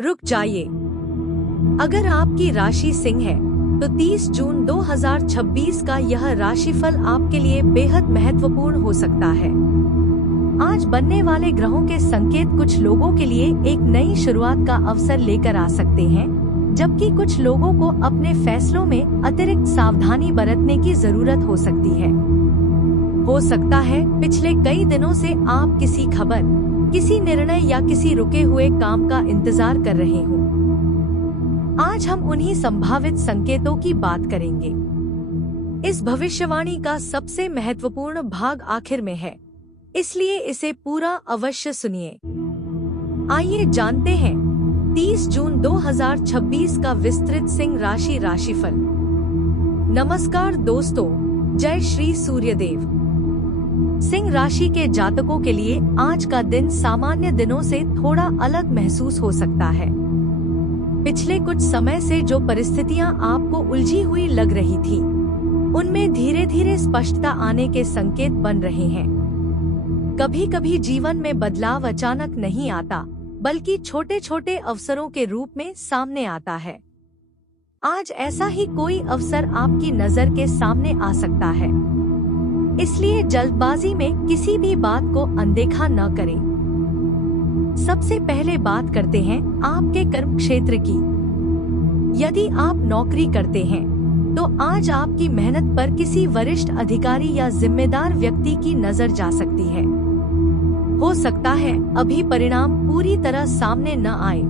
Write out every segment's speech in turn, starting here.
रुक जाइए। अगर आपकी राशि सिंह है तो 30 जून 2026 का यह राशिफल आपके लिए बेहद महत्वपूर्ण हो सकता है। आज बनने वाले ग्रहों के संकेत कुछ लोगों के लिए एक नई शुरुआत का अवसर लेकर आ सकते हैं, जबकि कुछ लोगों को अपने फैसलों में अतिरिक्त सावधानी बरतने की जरूरत हो सकती है। हो सकता है पिछले कई दिनों से आप किसी खबर, किसी निर्णय या किसी रुके हुए काम का इंतजार कर रहे हों। आज हम उन्हीं संभावित संकेतों की बात करेंगे। इस भविष्यवाणी का सबसे महत्वपूर्ण भाग आखिर में है, इसलिए इसे पूरा अवश्य सुनिए। आइए जानते हैं 30 जून 2026 का विस्तृत सिंह राशि राशिफल। नमस्कार दोस्तों, जय श्री सूर्यदेव। सिंह राशि के जातकों के लिए आज का दिन सामान्य दिनों से थोड़ा अलग महसूस हो सकता है। पिछले कुछ समय से जो परिस्थितियां आपको उलझी हुई लग रही थी, उनमें धीरे धीरे स्पष्टता आने के संकेत बन रहे हैं। कभी कभी जीवन में बदलाव अचानक नहीं आता, बल्कि छोटे छोटे अवसरों के रूप में सामने आता है। आज ऐसा ही कोई अवसर आपकी नजर के सामने आ सकता है, इसलिए जल्दबाजी में किसी भी बात को अनदेखा न करें। सबसे पहले बात करते हैं आपके कर्म क्षेत्र की। यदि आप नौकरी करते हैं, तो आज आपकी मेहनत पर किसी वरिष्ठ अधिकारी या जिम्मेदार व्यक्ति की नजर जा सकती है। हो सकता है अभी परिणाम पूरी तरह सामने न आए,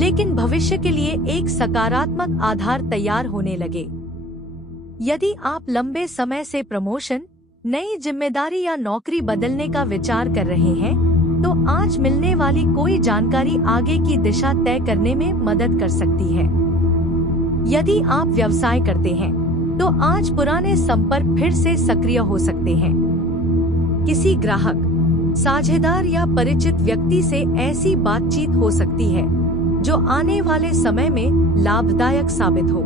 लेकिन भविष्य के लिए एक सकारात्मक आधार तैयार होने लगे। यदि आप लंबे समय से प्रमोशन, नई जिम्मेदारी या नौकरी बदलने का विचार कर रहे हैं, तो आज मिलने वाली कोई जानकारी आगे की दिशा तय करने में मदद कर सकती है। यदि आप व्यवसाय करते हैं, तो आज पुराने संपर्क फिर से सक्रिय हो सकते हैं। किसी ग्राहक, साझेदार या परिचित व्यक्ति से ऐसी बातचीत हो सकती है जो आने वाले समय में लाभदायक साबित हो।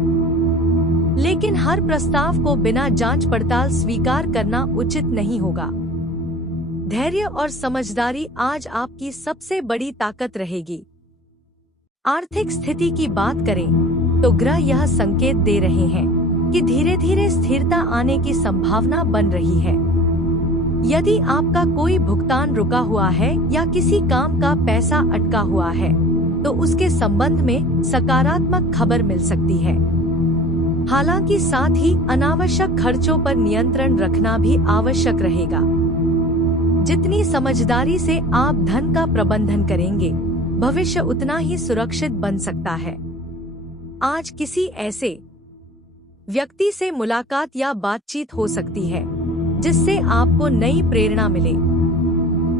लेकिन हर प्रस्ताव को बिना जांच पड़ताल स्वीकार करना उचित नहीं होगा। धैर्य और समझदारी आज आपकी सबसे बड़ी ताकत रहेगी। आर्थिक स्थिति की बात करें तो ग्रह यह संकेत दे रहे हैं कि धीरे धीरे स्थिरता आने की संभावना बन रही है। यदि आपका कोई भुगतान रुका हुआ है या किसी काम का पैसा अटका हुआ है, तो उसके संबंध में सकारात्मक खबर मिल सकती है। हालांकि साथ ही अनावश्यक खर्चों पर नियंत्रण रखना भी आवश्यक रहेगा। जितनी समझदारी से आप धन का प्रबंधन करेंगे, भविष्य उतना ही सुरक्षित बन सकता है। आज किसी ऐसे व्यक्ति से मुलाकात या बातचीत हो सकती है जिससे आपको नई प्रेरणा मिले।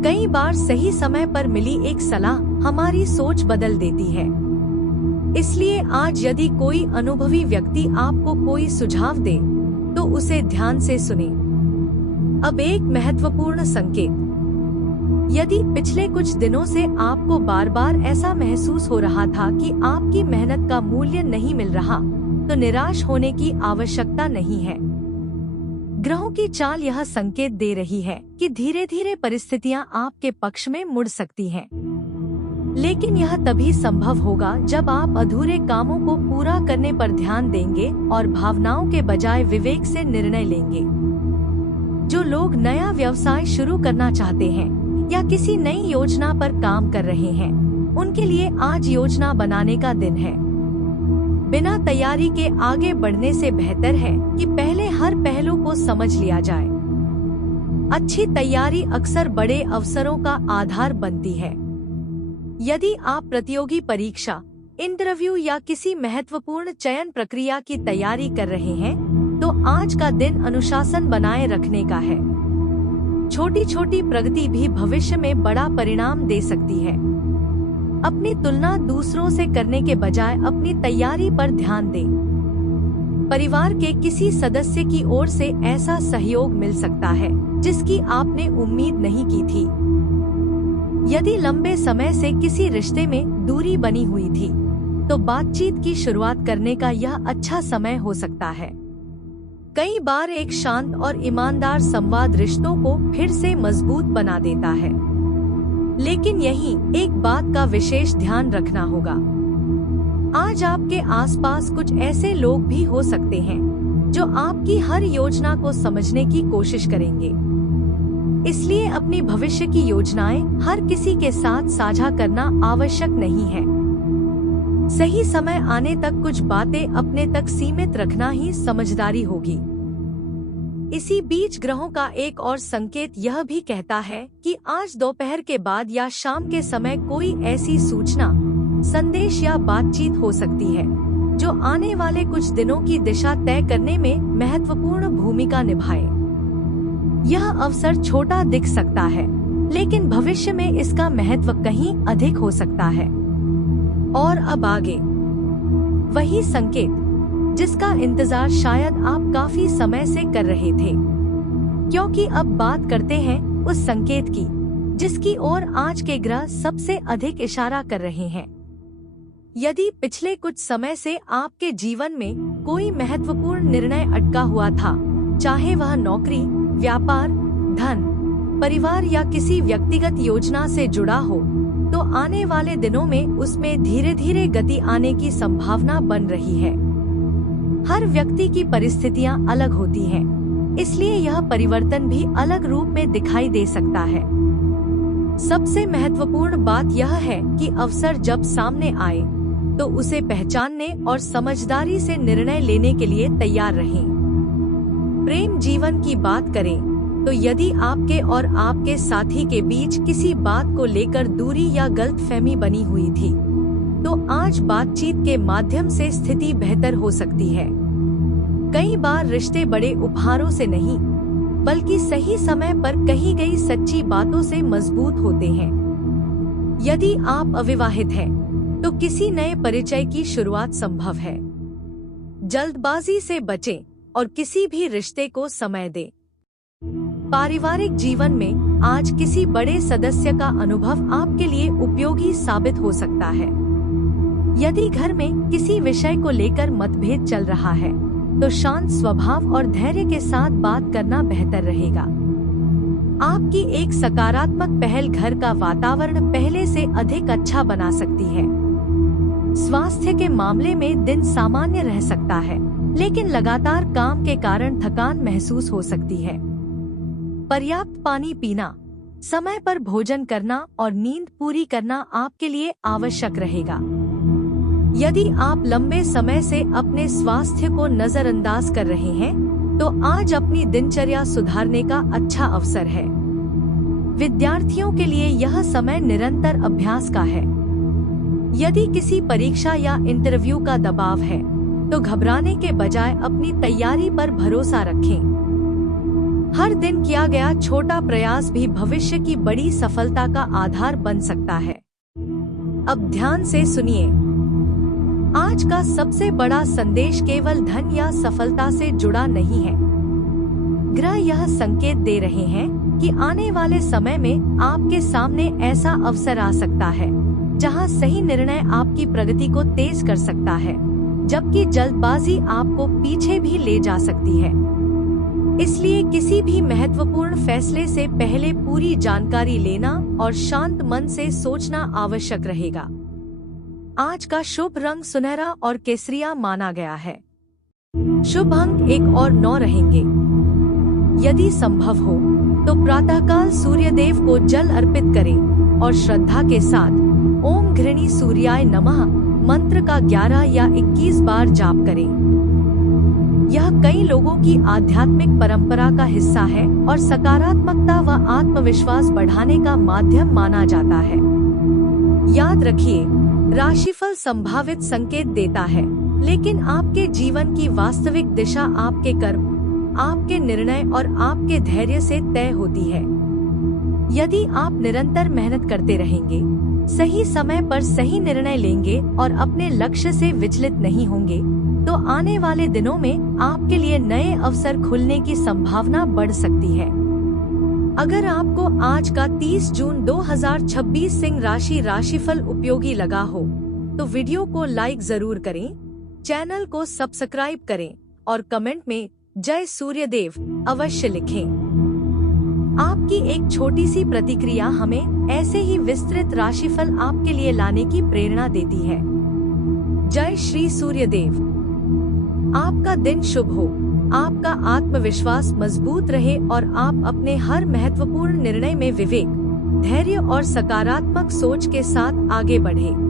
कई बार सही समय पर मिली एक सलाह हमारी सोच बदल देती है। इसलिए आज यदि कोई अनुभवी व्यक्ति आपको कोई सुझाव दे, तो उसे ध्यान से सुनें। अब एक महत्वपूर्ण संकेत। यदि पिछले कुछ दिनों से आपको बार बार ऐसा महसूस हो रहा था कि आपकी मेहनत का मूल्य नहीं मिल रहा, तो निराश होने की आवश्यकता नहीं है। ग्रहों की चाल यह संकेत दे रही है कि धीरे धीरे परिस्थितियां आपके पक्ष में मुड़ सकती हैं। लेकिन यह तभी संभव होगा जब आप अधूरे कामों को पूरा करने पर ध्यान देंगे और भावनाओं के बजाय विवेक से निर्णय लेंगे। जो लोग नया व्यवसाय शुरू करना चाहते हैं या किसी नई योजना पर काम कर रहे हैं, उनके लिए आज योजना बनाने का दिन है। बिना तैयारी के आगे बढ़ने से बेहतर है कि पहले हर पहलू को समझ लिया जाए। अच्छी तैयारी अक्सर बड़े अवसरों का आधार बनती है। यदि आप प्रतियोगी परीक्षा, इंटरव्यू या किसी महत्वपूर्ण चयन प्रक्रिया की तैयारी कर रहे हैं, तो आज का दिन अनुशासन बनाए रखने का है। छोटी छोटी प्रगति भी भविष्य में बड़ा परिणाम दे सकती है। अपनी तुलना दूसरों से करने के बजाय अपनी तैयारी पर ध्यान दें। परिवार के किसी सदस्य की ओर से ऐसा सहयोग मिल सकता है जिसकी आपने उम्मीद नहीं की थी। यदि लंबे समय से किसी रिश्ते में दूरी बनी हुई थी, तो बातचीत की शुरुआत करने का यह अच्छा समय हो सकता है। कई बार एक शांत और ईमानदार संवाद रिश्तों को फिर से मजबूत बना देता है। लेकिन यहीं एक बात का विशेष ध्यान रखना होगा। आज आपके आसपास कुछ ऐसे लोग भी हो सकते हैं जो आपकी हर योजना को समझने की कोशिश करेंगे। इसलिए अपनी भविष्य की योजनाएं हर किसी के साथ साझा करना आवश्यक नहीं है। सही समय आने तक कुछ बातें अपने तक सीमित रखना ही समझदारी होगी। इसी बीच ग्रहों का एक और संकेत यह भी कहता है कि आज दोपहर के बाद या शाम के समय कोई ऐसी सूचना, संदेश या बातचीत हो सकती है जो आने वाले कुछ दिनों की दिशा तय करने में महत्वपूर्ण भूमिका निभाए। यह अवसर छोटा दिख सकता है, लेकिन भविष्य में इसका महत्व कहीं अधिक हो सकता है। और अब आगे वही संकेत जिसका इंतजार शायद आप काफी समय से कर रहे थे, क्योंकि अब बात करते हैं उस संकेत की जिसकी ओर आज के ग्रह सबसे अधिक इशारा कर रहे हैं। यदि पिछले कुछ समय से आपके जीवन में कोई महत्वपूर्ण निर्णय अटका हुआ था, चाहे वह नौकरी, व्यापार, धन, परिवार या किसी व्यक्तिगत योजना से जुड़ा हो, तो आने वाले दिनों में उसमें धीरे धीरे गति आने की संभावना बन रही है। हर व्यक्ति की परिस्थितियां अलग होती हैं, इसलिए यह परिवर्तन भी अलग रूप में दिखाई दे सकता है। सबसे महत्वपूर्ण बात यह है कि अवसर जब सामने आए तो उसे पहचानने और समझदारी से निर्णय लेने के लिए तैयार रहें। प्रेम जीवन की बात करें तो यदि आपके और आपके साथी के बीच किसी बात को लेकर दूरी या गलतफहमी बनी हुई थी, तो आज बातचीत के माध्यम से स्थिति बेहतर हो सकती है। कई बार रिश्ते बड़े उपहारों से नहीं, बल्कि सही समय पर कही गई सच्ची बातों से मजबूत होते हैं। यदि आप अविवाहित हैं, तो किसी नए परिचय की शुरुआत संभव है। जल्दबाजी से बचें और किसी भी रिश्ते को समय दें। पारिवारिक जीवन में आज किसी बड़े सदस्य का अनुभव आपके लिए उपयोगी साबित हो सकता है। यदि घर में किसी विषय को लेकर मतभेद चल रहा है, तो शांत स्वभाव और धैर्य के साथ बात करना बेहतर रहेगा। आपकी एक सकारात्मक पहल घर का वातावरण पहले से अधिक अच्छा बना सकती है। स्वास्थ्य के मामले में दिन सामान्य रह सकता है, लेकिन लगातार काम के कारण थकान महसूस हो सकती है। पर्याप्त पानी पीना, समय पर भोजन करना और नींद पूरी करना आपके लिए आवश्यक रहेगा। यदि आप लंबे समय से अपने स्वास्थ्य को नजरअंदाज कर रहे हैं, तो आज अपनी दिनचर्या सुधारने का अच्छा अवसर है। विद्यार्थियों के लिए यह समय निरंतर अभ्यास का है। यदि किसी परीक्षा या इंटरव्यू का दबाव है, तो घबराने के बजाय अपनी तैयारी पर भरोसा रखें। हर दिन किया गया छोटा प्रयास भी भविष्य की बड़ी सफलता का आधार बन सकता है। अब ध्यान से सुनिए। आज का सबसे बड़ा संदेश केवल धन या सफलता से जुड़ा नहीं है। ग्रह यह संकेत दे रहे हैं कि आने वाले समय में आपके सामने ऐसा अवसर आ सकता है जहां सही निर्णय आपकी प्रगति को तेज कर सकता है, जबकि जल्दबाजी आपको पीछे भी ले जा सकती है। इसलिए किसी भी महत्वपूर्ण फैसले से पहले पूरी जानकारी लेना और शांत मन से सोचना आवश्यक रहेगा। आज का शुभ रंग सुनहरा और केसरिया माना गया है। शुभ अंक 1 और 9 रहेंगे। यदि संभव हो तो प्रातःकाल सूर्य देव को जल अर्पित करें और श्रद्धा के साथ ओम घृणी सूर्याय नमः मंत्र का 11 या 21 बार जाप करें। यह कई लोगों की आध्यात्मिक परंपरा का हिस्सा है और सकारात्मकता व आत्मविश्वास बढ़ाने का माध्यम माना जाता है। याद रखिए, राशिफल संभावित संकेत देता है, लेकिन आपके जीवन की वास्तविक दिशा आपके कर्म, आपके निर्णय और आपके धैर्य से तय होती है। यदि आप निरंतर मेहनत करते रहेंगे, सही समय पर सही निर्णय लेंगे और अपने लक्ष्य से विचलित नहीं होंगे, तो आने वाले दिनों में आपके लिए नए अवसर खुलने की संभावना बढ़ सकती है। अगर आपको आज का 30 जून 2026 सिंह राशि राशिफल उपयोगी लगा हो, तो वीडियो को लाइक जरूर करें, चैनल को सब्सक्राइब करें और कमेंट में जय सूर्यदेव अवश्य लिखें। आपकी एक छोटी सी प्रतिक्रिया हमें ऐसे ही विस्तृत राशिफल आपके लिए लाने की प्रेरणा देती है। जय श्री सूर्यदेव। आपका दिन शुभ हो, आपका आत्मविश्वास मजबूत रहे और आप अपने हर महत्वपूर्ण निर्णय में विवेक, धैर्य और सकारात्मक सोच के साथ आगे बढ़े।